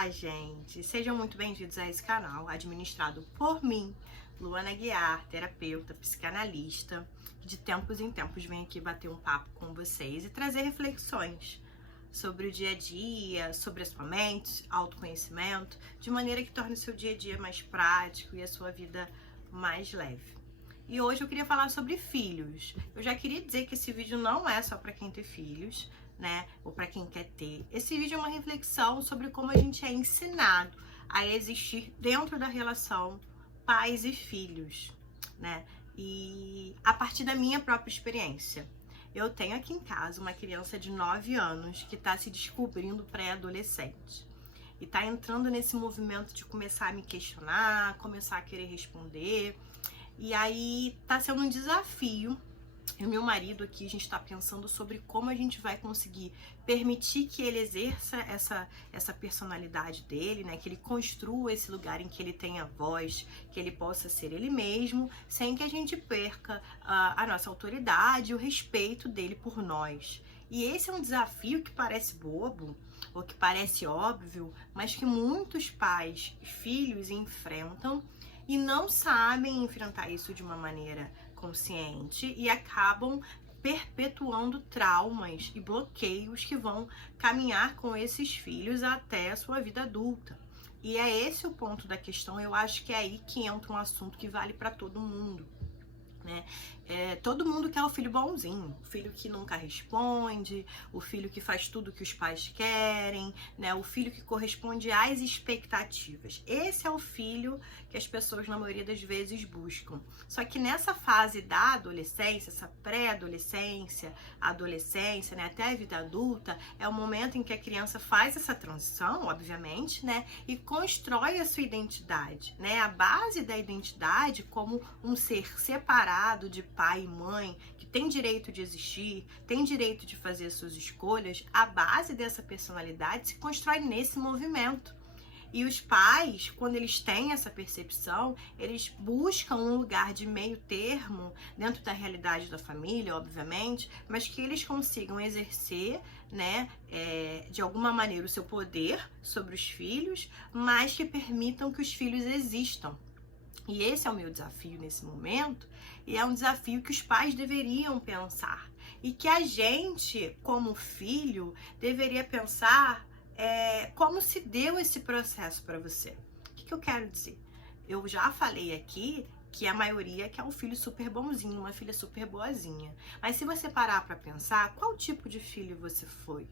Olá, gente! Sejam muito bem-vindos a esse canal, administrado por mim, Luana Guiar, terapeuta, psicanalista, que de tempos em tempos vem aqui bater um papo com vocês e trazer reflexões sobre o dia a dia, sobre a sua mente, autoconhecimento, de maneira que torne o seu dia a dia mais prático e a sua vida mais leve. E hoje eu queria falar sobre filhos. Eu já queria dizer que esse vídeo não é só para quem tem filhos, né? Ou para quem quer ter. Esse vídeo é uma reflexão sobre como a gente é ensinado a existir dentro da relação pais e filhos, né? E a partir da minha própria experiência. Eu tenho aqui em casa uma criança de 9 anos que está se descobrindo pré-adolescente. E está entrando nesse movimento de começar a me questionar, começar a querer responder. E aí tá sendo um desafio. Eu e meu marido aqui, a gente tá pensando sobre como a gente vai conseguir permitir que ele exerça essa personalidade dele, né? Que ele construa esse lugar em que ele tenha voz, que ele possa ser ele mesmo, sem que a gente perca a nossa autoridade e o respeito dele por nós. E esse é um desafio que parece bobo, ou que parece óbvio, mas que muitos pais e filhos enfrentam e não sabem enfrentar isso de uma maneira consciente e acabam perpetuando traumas e bloqueios que vão caminhar com esses filhos até a sua vida adulta. E é esse o ponto da questão. Eu acho que é aí que entra um assunto que vale para todo mundo, né? Todo mundo quer o filho bonzinho, o filho que nunca responde, o filho que faz tudo que os pais querem, né? O filho que corresponde às expectativas. Esse é o filho que as pessoas na maioria das vezes buscam. Só que nessa fase da adolescência, essa pré-adolescência, adolescência, né, até a vida adulta, é o momento em que a criança faz essa transição, obviamente, né, e constrói a sua identidade, né? A base da identidade como um ser separado de pai e mãe, que tem direito de existir, tem direito de fazer suas escolhas. A base dessa personalidade se constrói nesse movimento. E os pais, quando eles têm essa percepção, eles buscam um lugar de meio termo dentro da realidade da família, obviamente, mas que eles consigam exercer, né, de alguma maneira o seu poder sobre os filhos, mas que permitam que os filhos existam. E esse é o meu desafio nesse momento, e é um desafio que os pais deveriam pensar. E que a gente, como filho, deveria pensar como se deu esse processo para você. O que eu quero dizer? Eu já falei aqui que a maioria quer um filho super bonzinho, uma filha super boazinha. Mas se você parar para pensar, qual tipo de filho você foi?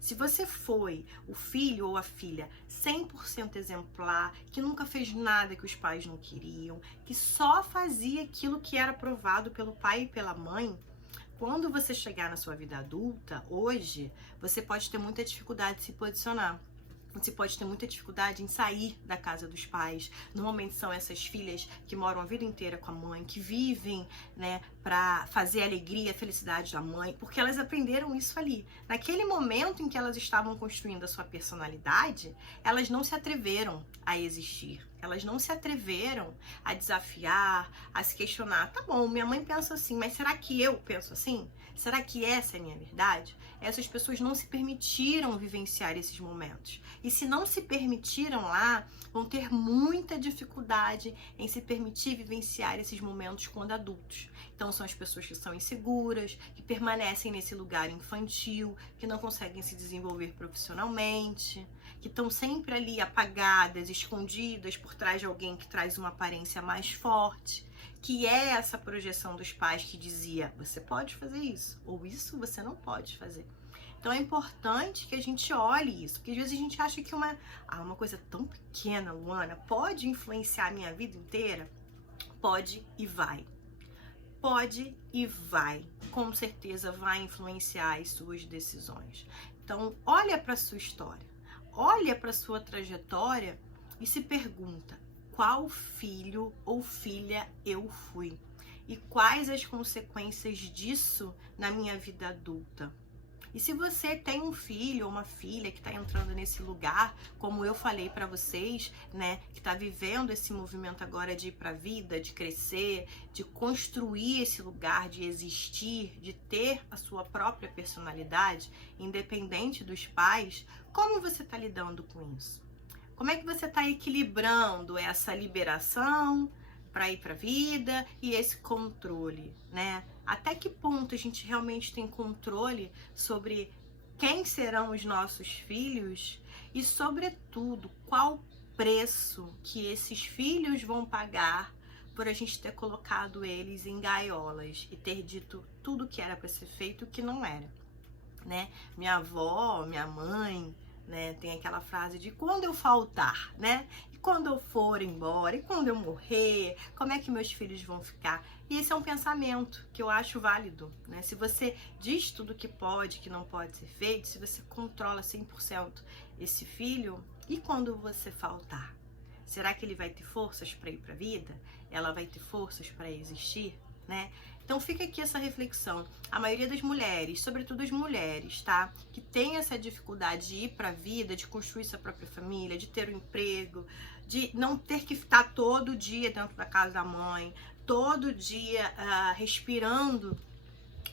Se você foi o filho ou a filha 100% exemplar, que nunca fez nada que os pais não queriam, que só fazia aquilo que era aprovado pelo pai e pela mãe, quando você chegar na sua vida adulta, hoje, você pode ter muita dificuldade de se posicionar. Você pode ter muita dificuldade em sair da casa dos pais. Normalmente são essas filhas que moram a vida inteira com a mãe, que vivem, né, para fazer a alegria, a felicidade da mãe, porque elas aprenderam isso ali. Naquele momento em que elas estavam construindo a sua personalidade, elas não se atreveram a existir. Elas não se atreveram a desafiar, a se questionar. Tá bom, minha mãe pensa assim, mas será que eu penso assim? Será que essa é a minha verdade? Essas pessoas não se permitiram vivenciar esses momentos. E se não se permitiram lá, vão ter muita dificuldade em se permitir vivenciar esses momentos quando adultos. Então são as pessoas que são inseguras, que permanecem nesse lugar infantil, que não conseguem se desenvolver profissionalmente, que estão sempre ali apagadas, escondidas por trás de alguém que traz uma aparência mais forte, que é essa projeção dos pais que dizia, você pode fazer isso, ou isso você não pode fazer. Então é importante que a gente olhe isso, porque às vezes a gente acha que uma coisa tão pequena, Luana, pode influenciar a minha vida inteira? Pode e vai. Pode e vai. Com certeza vai influenciar as suas decisões. Então, olha para a sua história, olha para a sua trajetória e se pergunta, qual filho ou filha eu fui? E quais as consequências disso na minha vida adulta? E se você tem um filho ou uma filha que está entrando nesse lugar, como eu falei para vocês, né, que está vivendo esse movimento agora de ir para a vida, de crescer, de construir esse lugar, de existir, de ter a sua própria personalidade, independente dos pais, como você está lidando com isso? Como é que você está equilibrando essa liberação para ir para a vida e esse controle, né? Até que ponto a gente realmente tem controle sobre quem serão os nossos filhos e, sobretudo, qual preço que esses filhos vão pagar por a gente ter colocado eles em gaiolas e ter dito tudo que era para ser feito e o que não era, né? Minha avó, minha mãe, né, tem aquela frase de quando eu faltar, né? E quando eu for embora, e quando eu morrer, como é que meus filhos vão ficar? E esse é um pensamento que eu acho válido, né? Se você diz tudo que pode, que não pode ser feito, se você controla 100% esse filho, e quando você faltar? Será que ele vai ter forças para ir para a vida? Ela vai ter forças para existir, né? Então fica aqui essa reflexão. A maioria das mulheres, sobretudo as mulheres, tá? Que tem essa dificuldade de ir para a vida, de construir sua própria família, de ter um emprego, de não ter que estar todo dia dentro da casa da mãe, todo dia respirando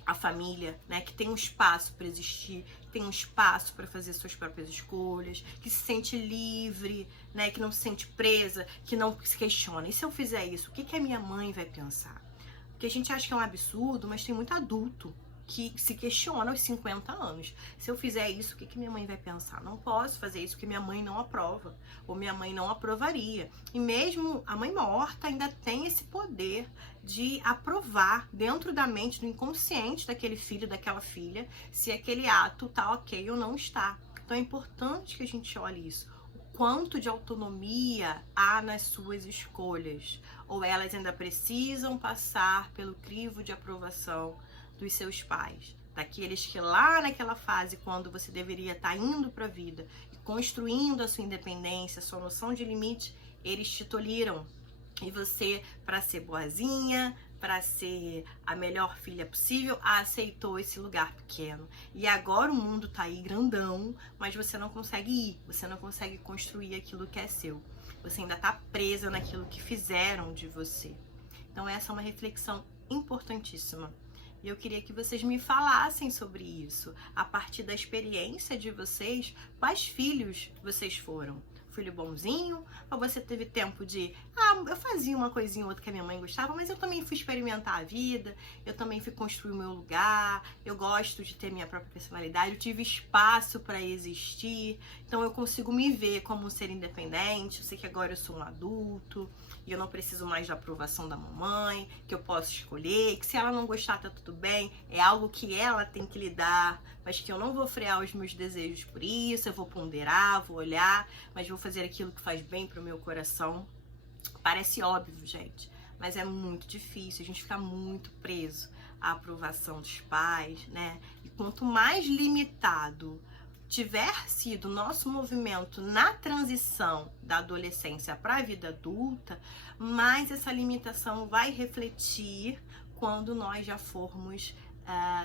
a família, né? Que tem um espaço para existir, tem um espaço para fazer suas próprias escolhas, que se sente livre, né? Que não se sente presa, que não se questiona. E se eu fizer isso, o que a minha mãe vai pensar? Porque a gente acha que é um absurdo, mas tem muito adulto que se questiona aos 50 anos. Se eu fizer isso, o que minha mãe vai pensar? Não posso fazer isso porque minha mãe não aprova, ou minha mãe não aprovaria. E mesmo a mãe morta ainda tem esse poder de aprovar dentro da mente, do inconsciente daquele filho, daquela filha, se aquele ato tá ok ou não está. Então é importante que a gente olhe isso. Quanto de autonomia há nas suas escolhas? Ou elas ainda precisam passar pelo crivo de aprovação dos seus pais? Daqueles que lá naquela fase, quando você deveria estar indo para a vida e construindo a sua independência, a sua noção de limite, eles te tolhiram. E você, para ser boazinha, para ser a melhor filha possível, aceitou esse lugar pequeno. E agora o mundo tá aí grandão, mas você não consegue ir, você não consegue construir aquilo que é seu. Você ainda tá presa naquilo que fizeram de você. Então essa é uma reflexão importantíssima. E eu queria que vocês me falassem sobre isso. A partir da experiência de vocês, quais filhos vocês foram? Filho bonzinho? Ou você teve tempo de... eu fazia uma coisinha ou outra que a minha mãe gostava, mas eu também fui experimentar a vida, eu também fui construir o meu lugar, eu gosto de ter minha própria personalidade, eu tive espaço para existir, então eu consigo me ver como um ser independente, eu sei que agora eu sou um adulto, e eu não preciso mais da aprovação da mamãe, que eu posso escolher, que se ela não gostar tá tudo bem, é algo que ela tem que lidar, mas que eu não vou frear os meus desejos por isso, eu vou ponderar, vou olhar, mas vou fazer aquilo que faz bem pro meu coração. Parece óbvio, gente, mas é muito difícil, a gente fica muito preso à aprovação dos pais, né? E quanto mais limitado tiver sido o nosso movimento na transição da adolescência para a vida adulta, mais essa limitação vai refletir quando nós já formos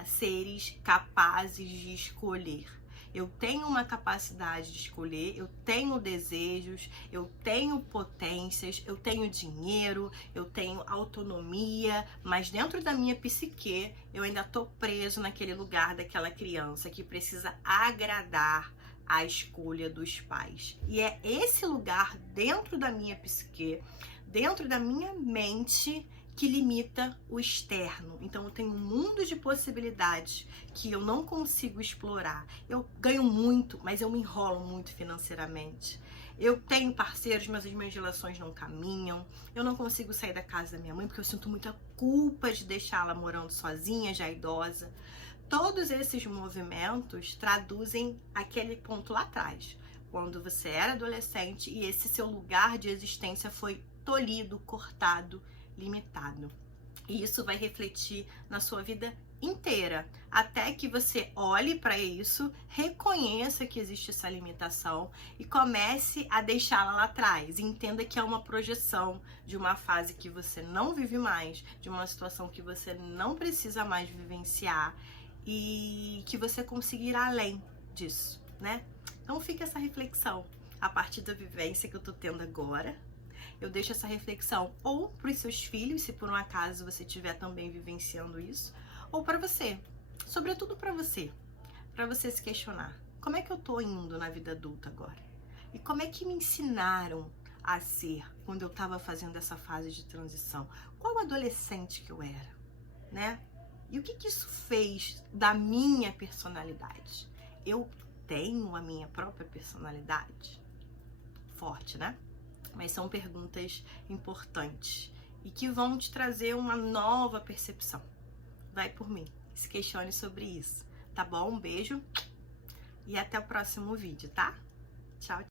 seres capazes de escolher. Eu tenho uma capacidade de escolher, eu tenho desejos, eu tenho potências, eu tenho dinheiro, eu tenho autonomia, mas dentro da minha psique eu ainda tô preso naquele lugar daquela criança que precisa agradar a escolha dos pais. E é esse lugar dentro da minha psique, dentro da minha mente, que limita o externo. Então eu tenho um mundo de possibilidades que eu não consigo explorar. Eu ganho muito, mas eu me enrolo muito financeiramente. Eu tenho parceiros, mas as minhas relações não caminham. Eu não consigo sair da casa da minha mãe porque eu sinto muita culpa de deixá-la morando sozinha, já idosa. Todos esses movimentos traduzem aquele ponto lá atrás, quando você era adolescente e esse seu lugar de existência foi tolhido, cortado, limitado. E isso vai refletir na sua vida inteira, até que você olhe para isso, reconheça que existe essa limitação e comece a deixá-la lá atrás. Entenda que é uma projeção de uma fase que você não vive mais, de uma situação que você não precisa mais vivenciar e que você conseguirá além disso, né? Então fica essa reflexão a partir da vivência que eu tô tendo agora. Eu deixo essa reflexão ou para os seus filhos, se por um acaso você estiver também vivenciando isso, ou para você, sobretudo para você se questionar. Como é que eu tô indo na vida adulta agora? E como é que me ensinaram a ser quando eu estava fazendo essa fase de transição? Qual adolescente que eu era, né? E o que isso fez da minha personalidade? Eu tenho a minha própria personalidade? Forte, né? Mas são perguntas importantes e que vão te trazer uma nova percepção. Vai por mim, se questione sobre isso, tá bom? Um beijo e até o próximo vídeo, tá? Tchau!